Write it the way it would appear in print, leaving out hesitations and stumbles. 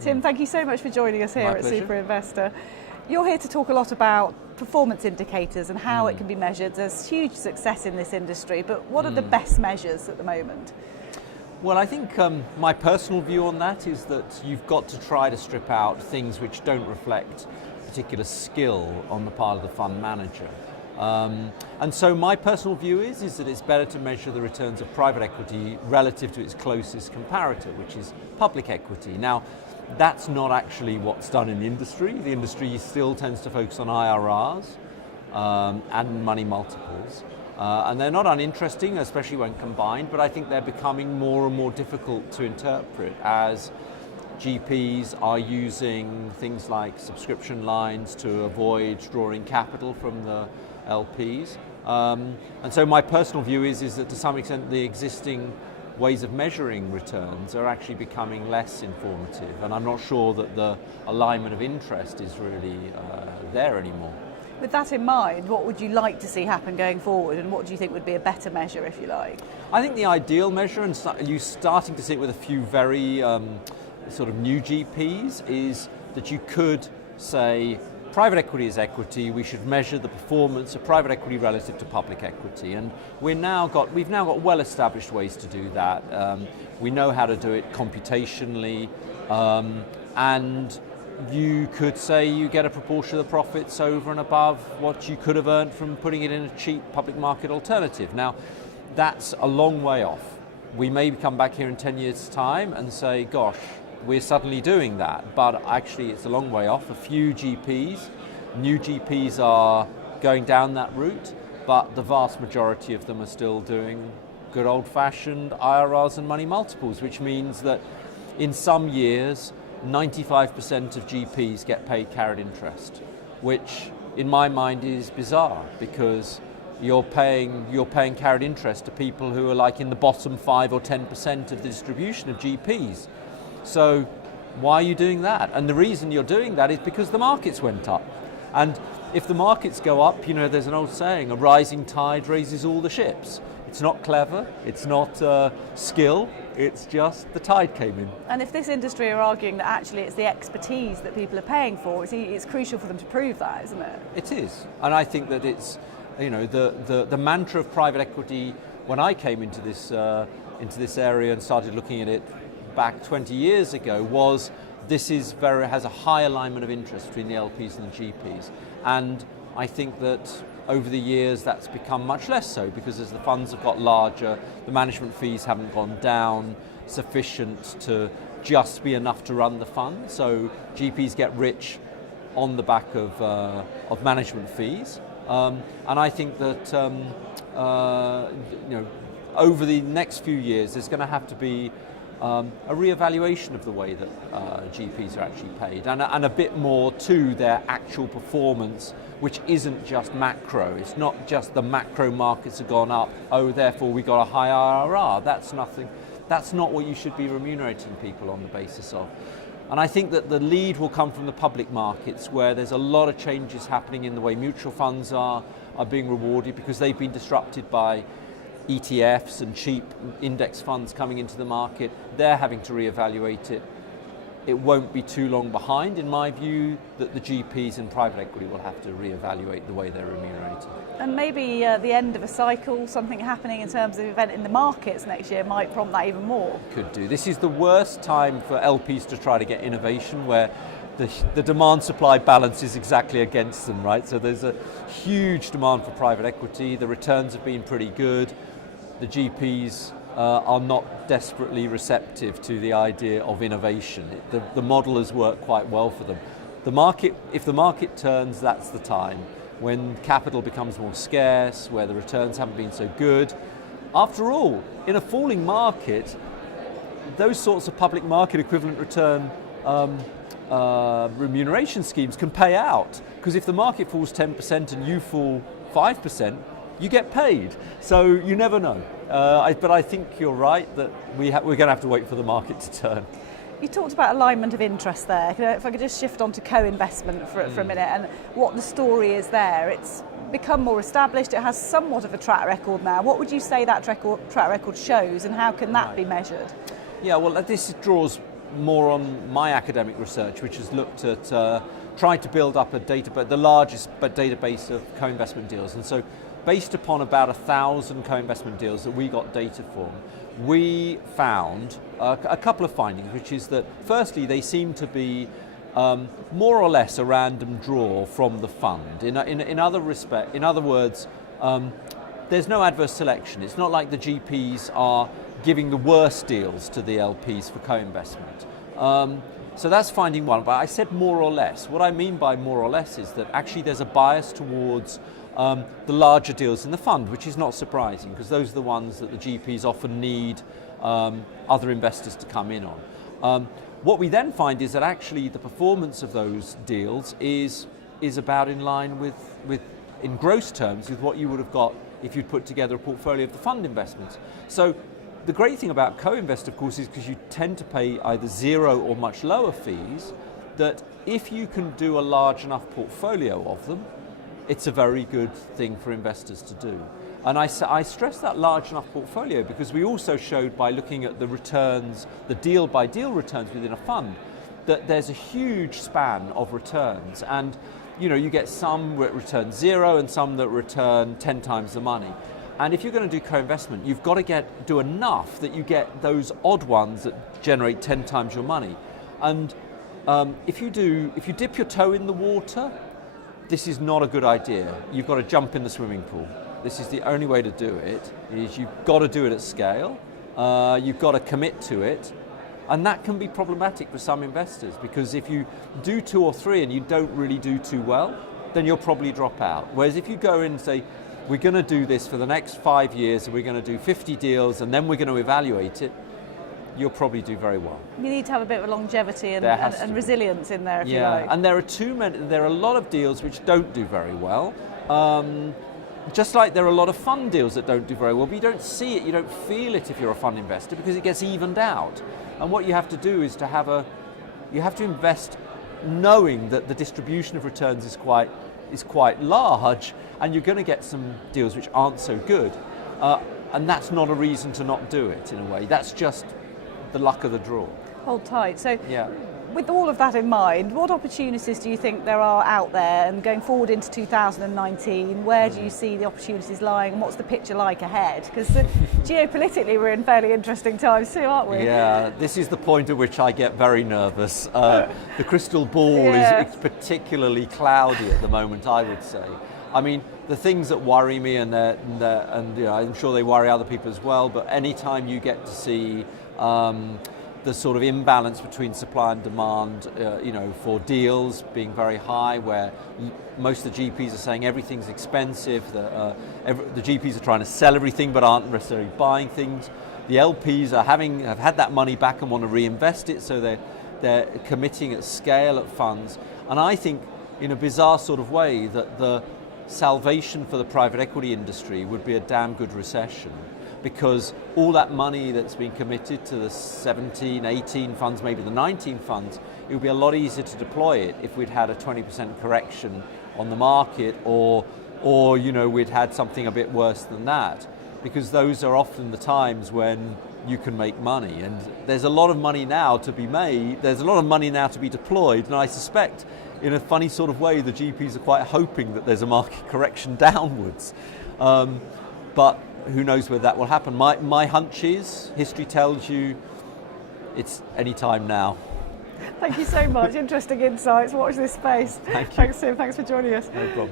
Tim, thank you so much for joining us here at Super Investor. You're here to talk a lot about performance indicators and how it can be measured. There's huge success in this industry, but what are the best measures at the moment? Well, I think my personal view on that is that you've got to try to strip out things which don't reflect particular skill on the part of the fund manager. And so my personal view is that it's better to measure the returns of private equity relative to its closest comparator, which is public equity. Now, that's not actually what's done in the industry. The industry still tends to focus on IRRs and money multiples. And they're not uninteresting, especially when combined, but I think they're becoming more and more difficult to interpret as GPs are using things like subscription lines to avoid drawing capital from the LPs. And so my personal view is that to some extent the existing ways of measuring returns are actually becoming less informative, and I'm not sure that the alignment of interest is really there anymore. With that in mind, what would you like to see happen going forward, and what do you think would be a better measure, if you like? I think the ideal measure, and you're starting to see it with a few very sort of new GPs, is that you could say private equity is equity, we should measure the performance of private equity relative to public equity, and we've now got well-established ways to do that. We know how to do it computationally, and you could say you get a proportion of the profits over and above what you could have earned from putting it in a cheap public market alternative. Now, that's a long way off. We may come back here in 10 years' time and say, gosh, we're suddenly doing that, but actually it's a long way off. A few GPs, new GPs are going down that route, but the vast majority of them are still doing good old-fashioned IRRs and money multiples, which means that in some years 95% of GPs get paid carried interest, which in my mind is bizarre, because you're paying carried interest to people who are like in the bottom 5 or 10% of the distribution of GPs. So why are you doing that? And the reason you're doing that is because the markets went up. And if the markets go up, you know, there's an old saying, a rising tide raises all the ships. It's not clever, it's not skill, it's just the tide came in. And if this industry are arguing that actually it's the expertise that people are paying for, it's crucial for them to prove that, isn't it? It is. And I think that it's, you know, the mantra of private equity, when I came into this area and started looking at it back 20 years ago, was this has a high alignment of interest between the LPs and the GPs. And I think that over the years that's become much less so, because as the funds have got larger, the management fees haven't gone down sufficient to just be enough to run the fund. So GPs get rich on the back of management fees. And I think that you know, over the next few years there's going to have to be a re-evaluation of the way that GPs are actually paid, and a bit more to their actual performance, which isn't just macro. It's not just the macro markets have gone up, oh, therefore we got a high IRR. That's nothing. That's not what you should be remunerating people on the basis of. And I think that the lead will come from the public markets, where there's a lot of changes happening in the way mutual funds are being rewarded, because they've been disrupted by ETFs and cheap index funds coming into the market. They're having to reevaluate it. It won't be too long behind, in my view, that the GPs and private equity will have to reevaluate the way they're remunerated. And maybe the end of a cycle, something happening in terms of event in the markets next year might prompt that even more. Could do. This is the worst time for LPs to try to get innovation, where the demand-supply balance is exactly against them, right? So there's a huge demand for private equity. The returns have been pretty good. The GPs are not desperately receptive to the idea of innovation. The model has worked quite well for them. If the market turns, that's the time when capital becomes more scarce, where the returns haven't been so good. After all, in a falling market, those sorts of public market equivalent return remuneration schemes can pay out, because if the market falls 10% and you fall 5%, you get paid. So you never know. But I think you're right that we're going to have to wait for the market to turn. You talked about alignment of interest there. If I could just shift on to co-investment for a minute, and what the story is there. It's become more established. It has somewhat of a track record now. What would you say that track record shows, and how can that be measured? Yeah, well, this draws more on my academic research, which has looked at trying to build up the largest database of co-investment deals. And so based upon about 1,000 co-investment deals that we got data from, we found a couple of findings, which is that firstly, they seem to be more or less a random draw from the fund. In other words, there's no adverse selection. It's not like the GPs are giving the worst deals to the LPs for co-investment. So that's finding one, but I said more or less. What I mean by more or less is that actually there's a bias towards the larger deals in the fund, which is not surprising because those are the ones that the GPs often need other investors to come in on. What we then find is that actually the performance of those deals is about in line with in gross terms, with what you would have got if you'd put together a portfolio of the fund investments. So the great thing about co-invest, of course, is because you tend to pay either zero or much lower fees, that if you can do a large enough portfolio of them, it's a very good thing for investors to do. And I stress that large enough portfolio because we also showed by looking at the returns, the deal by deal returns within a fund, that there's a huge span of returns. And you get some that return zero and some that return 10 times the money. And if you're going to do co-investment, you've got to do enough that you get those odd ones that generate 10 times your money. And if you dip your toe in the water, this is not a good idea. You've got to jump in the swimming pool. This is the only way to do it, is you've got to do it at scale. You've got to commit to it. And that can be problematic for some investors because if you do 2 or 3 and you don't really do too well, then you'll probably drop out. Whereas if you go in and say, we're going to do this for the next 5 years and we're going to do 50 deals and then we're going to evaluate it, you'll probably do very well. You need to have a bit of longevity and resilience in there, if you like. And there are a lot of deals which don't do very well. Just like there are a lot of fund deals that don't do very well, but you don't see it, you don't feel it if you're a fund investor because it gets evened out. And what you have to do is you have to invest knowing that the distribution of returns is quite large, and you're going to get some deals which aren't so good. And that's not a reason to not do it in a way. That's just the luck of the draw. Hold tight. So with all of that in mind, what opportunities do you think there are out there? And going forward into 2019, where do you see the opportunities lying and what's the picture like ahead? Because geopolitically we're in fairly interesting times too, aren't we? Yeah, this is the point at which I get very nervous. The crystal ball is particularly cloudy at the moment, I would say. I mean, the things that worry me, and I'm sure they worry other people as well, but anytime you get to see the sort of imbalance between supply and demand, for deals being very high, where most of the GPs are saying everything's expensive, the GPs are trying to sell everything but aren't necessarily buying things. The LPs have had that money back and want to reinvest it, so they're committing at scale at funds. And I think, in a bizarre sort of way, that the salvation for the private equity industry would be a damn good recession. Because all that money that's been committed to the 17, 18 funds, maybe the 19 funds, it would be a lot easier to deploy it if we'd had a 20% correction on the market or we'd had something a bit worse than that. Because those are often the times when you can make money. And there's a lot of money now to be made, there's a lot of money now to be deployed, and I suspect in a funny sort of way the GPs are quite hoping that there's a market correction downwards. But who knows whether that will happen. My hunch is, history tells you, it's any time now. Thank you so much. Interesting insights. Watch this space. Thank you. Thanks, Tim. Thanks for joining us. No problem.